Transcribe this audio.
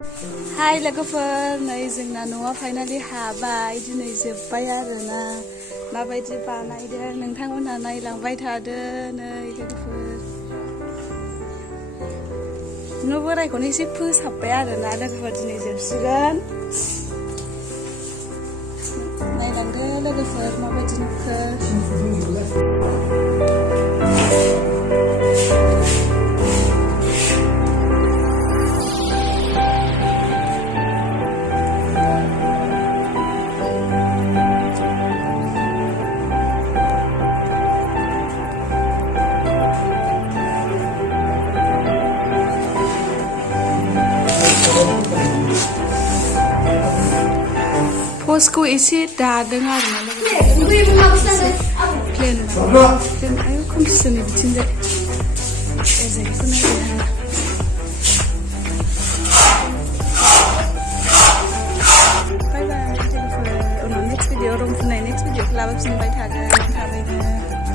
Hai लोगोफोर नै जोंना न'आ फाइनालि हाबाय दिनै जोब्बाय आरोना माबायदि बानायदों नोंथांमोनहा नायलांबाय थादो नै लोगोफोर न' बोरायखौनो एसे फोसाबबाय आरोना लोगोफोर दिनै जोबसिगोन नायलांदो लोगोफोर माबायदि नुखो Posku isi dadeng arna plan ayo komisi nih bicinda ezek kuna bye bye next video next video kelabas nih bye taga